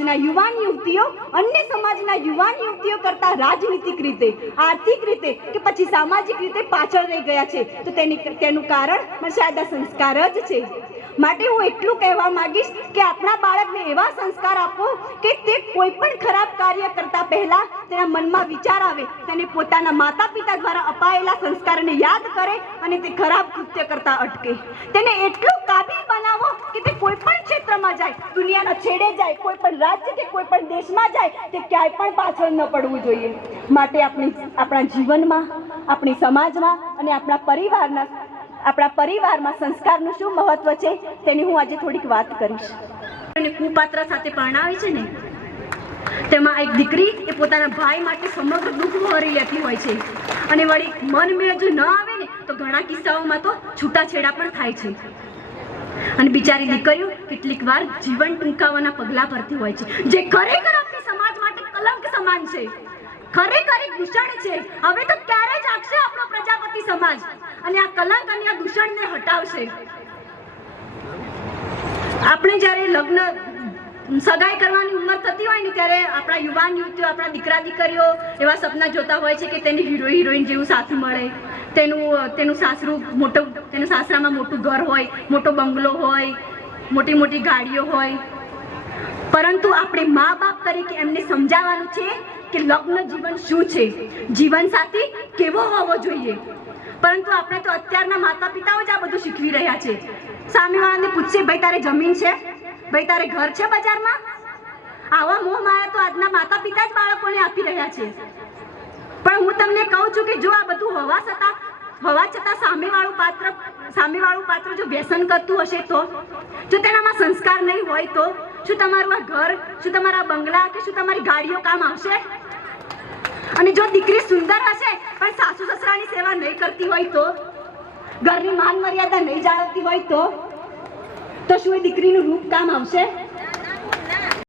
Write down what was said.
સમાજના યુવાન યુવતીઓ અન્ય સમાજના યુવાન યુવતીઓ કરતા રાજનીતિક રીતે, આર્થિક રીતે કે પછી સામાજિક રીતે પાછળ રહી ગયા છે, તો તેનું કારણ શાયદ આ સંસ્કાર જ છે. માટે હું એટલું કહેવા માંગીશ કે આપણા બાળકને એવા સંસ્કાર આપો કે તે કોઈ પણ ખરાબ કાર્ય કરતા પહેલા તેના મનમાં વિચાર આવે, તેને પોતાના માતા પિતા દ્વારા અપાયેલા સંસ્કારને યાદ કરે અને તે ખરાબ કૃત્ય કરતા અટકે. તેને એટલું કાબિલ બનાવો કે તે કોઈ પણ ક્ષેત્રમાં જાય, દુનિયાના છેડે જાય, કોઈ પણ રાજ્ય કે કોઈ પણ દેશમાં જાય, તે ક્યાંય પણ પાછળ ન પડવું જોઈએ. માટે આપણા જીવનમાં, આપણી સમાજમાં અને આપણા પરિવારમાં સંસ્કારનું શું મહત્વ છે તેની હું આજે થોડીક વાત કરીશ. અને કુપાત્ર સાથે પરણાવી છે ને, તેમાં એક દીકરી એ પોતાના ભાઈ માટે સમગ્ર દુઃખ વહોરી લેતી હોય છે અને વળી મન મેળ જો ન આવે ને તો ઘણા કિસ્સાઓમાં તો છૂટાછેડા પણ થાય છે. અને બિચારી દીકરીઓ કેટલીક વાર જીવન ટૂંકાવવાના પગલા ભરતી હોય છે, જે ખરેખર આપણી સમાજ માટે કલંક સમાન છે, ખરેખર એક દૂષણ છે. હવે તો ક્યારે જાગશે આપણો પ્રજાપતિ સમાજ અને આ કલંક અને આ દૂષણને હટાવશે. આપણે જ્યારે સગાઈ કરવાની ઉંમર થતી હોય ને ત્યારે આપણા યુવાન યુવતીઓ, આપણા દીકરા દીકરીઓ એવા સપના જોતા હોય છે કે તેને હિરોઈન જેવું સાસુ મળે, તેનું સાસરું મોટું, તેના સાસરામાં મોટું ઘર હોય, મોટો બંગલો હોય, મોટી મોટી ગાડીઓ હોય. પરંતુ આપણે મા બાપ તરીકે એમને સમજાવવાનું છે કે લગ્ન જીવન શું છે, જીવનસાથી કેવો હોવો જોઈએ. પરંતુ આપણે તો અત્યારના માતા પિતાઓ જ આ બધું શીખવી રહ્યા છે. સામેવાળાને પૂછશે, ભાઈ તારે જમીન છે, ભાઈ તારે ઘર છે બજારમાં? આવા મોહ માયા તો આજના માતા પિતા જ બાળકોને આપી રહ્યા છે. પણ હું તમને કહું છું કે જો આ બધું હોવા છતાં સામેવાળું પાત્ર જો વ્યસન કરતું હશે, તો જો તેનામાં સંસ્કાર નહીં હોય, તો શું તમારું આ ઘર, શું તમારા બંગલા કે શું તમારી ગાડીઓ કામ આવશે? અને જો દીકરી સુંદર હશે પણ સાસુ સસરાની સેવા નહીં કરતી હોય, તો ઘરની માન મર્યાદા નહીં જાળવતી હોય, તો શું એ દીકરીનું રૂપ કામ આવશે?